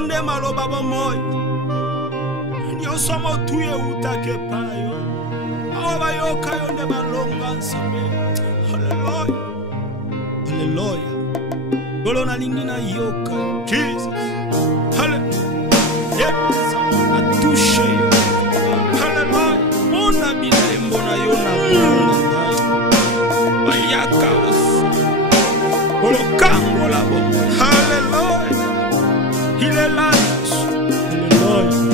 yonde maloba bomoi nyonso motuye utake payo awa yoka yonde malonga nsambe. Hallelujah, hallelujah. Golo na lingina yoka Jesus. Hallelujah. Atushe yo. Hallelujah. Mona bilembo na yona mona ngai. Bayaka. Golo kango la bomo. Hallelujah. Il est là. Hallelujah.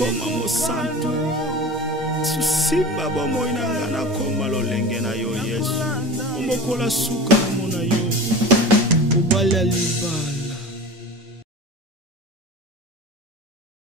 Koma mo santo susimba bomo inangana koma lolenge na yo Yesu omokola suka mona yo ubala libala.